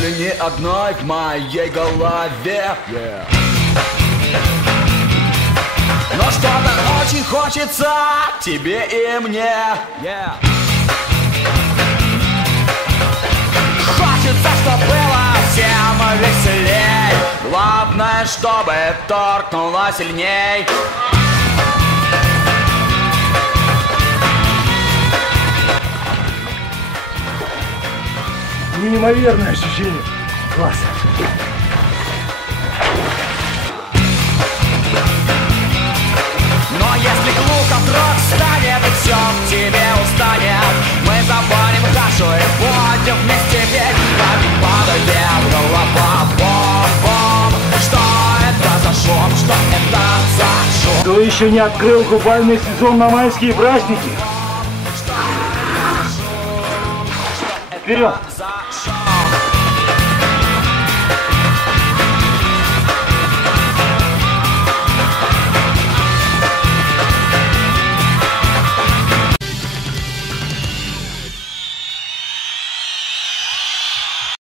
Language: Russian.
мысли ни одной в моей голове. Но что-то очень хочется тебе и мне. Хочется, чтобы было всем веселей. Главное, чтобы торкнуло сильней. Неимоверное ощущение. Класс. Но если глухо вдруг станет и все в тебе устанет, мы заварим кашу и будем вместе петь, как падает голова. Бом-бом. Что это за шум? Что это за шум? Кто еще не открыл купальный сезон на майские праздники? Вперед!